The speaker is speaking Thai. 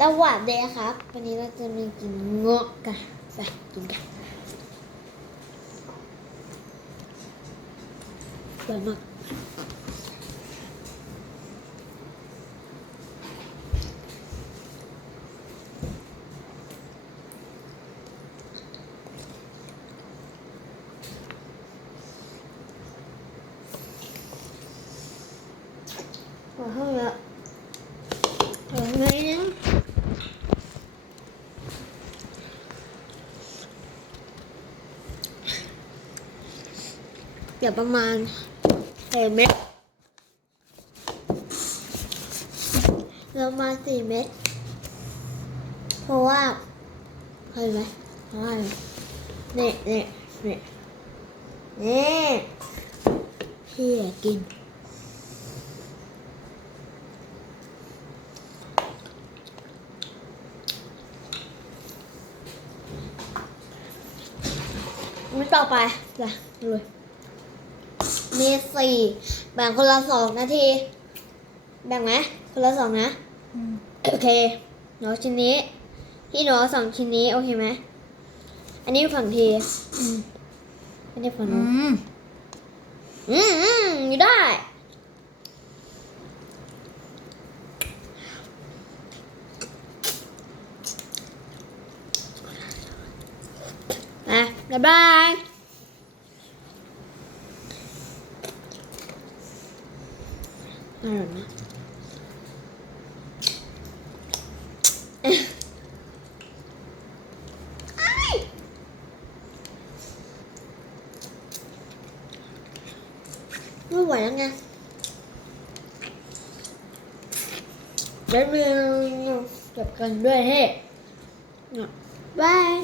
สวัสดีครับ วันนี้เราจะมากินเงาะกันไปกินกันอร่อยมากขอให้เยอะขอให้นะ เดี๋ยวประมาณสี่เม็ดประมาสี่เม็ดเพราะว่าเห็นไหมเพราะว่าเนี่ยเนี่ยเนี่ยเนี่ยพี่อยากกินไม่ต่อไปจ้ะเลย มีสี่แบ่งคนละสองนาที แบ่งไหมคนละสองนะโอเคหนูเอาชิ้นนี้พี่หนูเอาสองชิ้นนี้โอเคไหมอันนี้ฝั่งทีอันนี้ฝั่งอืนู้นมอืมอืมอยู่ได้นะบ๊ายบาย อร่อยมากไม่ไหวแล้วไงแล้วมือจับกันด้วยเฮ้เนี่ยบาย